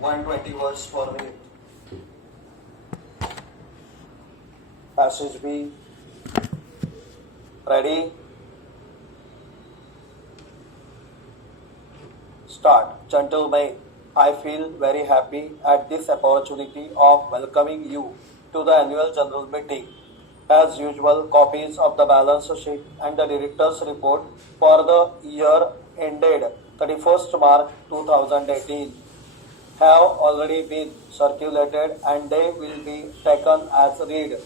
120 words per minute. Passage B. Ready? Start. Gentlemen, I feel very happy at this opportunity of welcoming you to the annual general meeting. As usual, copies of the balance sheet and the director's report for the year ended 31st March 2018 have already been circulated and they will be taken as read.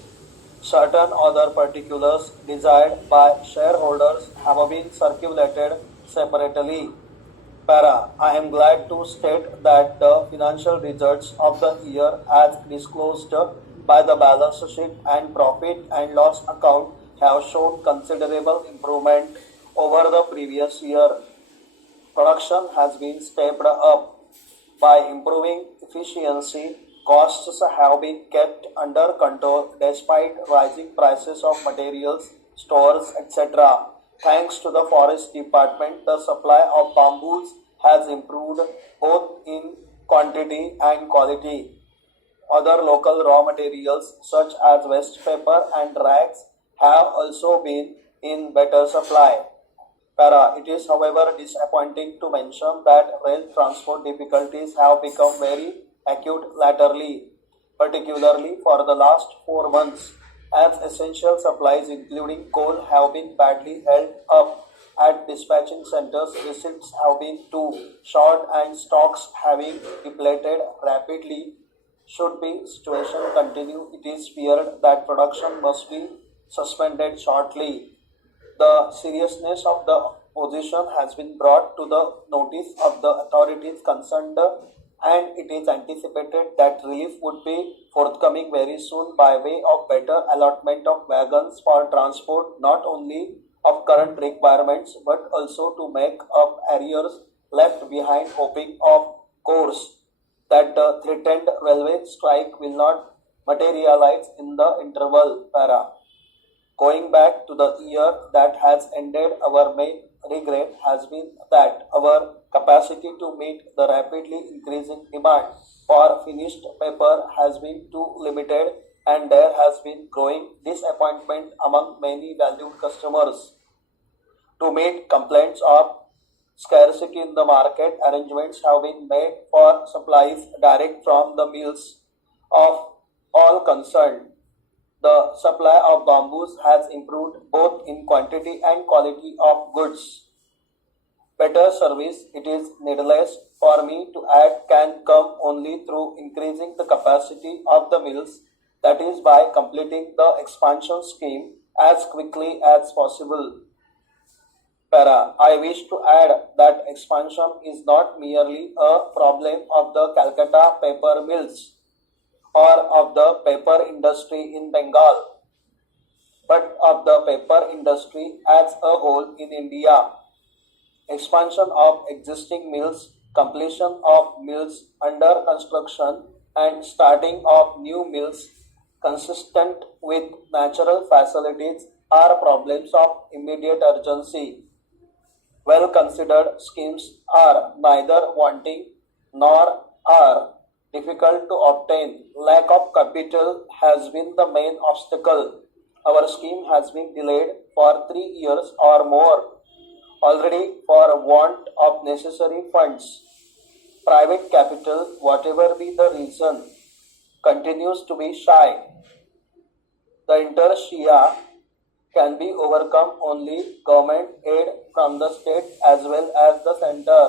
Certain other particulars desired by shareholders have been circulated separately. Para, I am glad to state that the financial results of the year as disclosed by the balance sheet and profit and loss account have shown considerable improvement over the previous year. Production has been stepped up by improving efficiency. Costs have been kept under control despite rising prices of materials, stores, etc. Thanks to the Forest Department, the supply of bamboos has improved both in quantity and quality. Other local raw materials such as waste paper and rags have also been in better supply. Para, it is however disappointing to mention that rail transport difficulties have become very acute latterly, particularly for the last 4 months, as essential supplies including coal have been badly held up at dispatching centers. Receipts have been too short and stocks having depleted rapidly. Should the situation continue, it is feared that production must be suspended shortly. The seriousness of the position has been brought to the notice of the authorities concerned, and it is anticipated that relief would be forthcoming very soon by way of better allotment of wagons for transport not only of current requirements but also to make up arrears left behind, hoping of course that the threatened railway strike will not materialize in the interval. Para. Going back to the year that has ended, our main regret has been that our capacity to meet the rapidly increasing demand for finished paper has been too limited, and there has been growing disappointment among many valued customers. To meet complaints of scarcity in the market, arrangements have been made for supplies direct from the mills of all concerned. The supply of bamboos has improved both in quantity and quality of goods. Better service, it is needless for me to add, can come only through increasing the capacity of the mills, that is by completing the expansion scheme as quickly as possible. Para, I wish to add that expansion is not merely a problem of the Calcutta paper mills or of the paper industry in Bengal, but of the paper industry as a whole in India. Expansion of existing mills, completion of mills under construction, and starting of new mills consistent with natural facilities are problems of immediate urgency. Well considered schemes are neither wanting nor are difficult to obtain. Lack of capital has been the main obstacle. Our scheme has been delayed for 3 years or more already for want of necessary funds. Private capital, whatever be the reason, continues to be shy. The inertia can be overcome only government aid from the state as well as the center.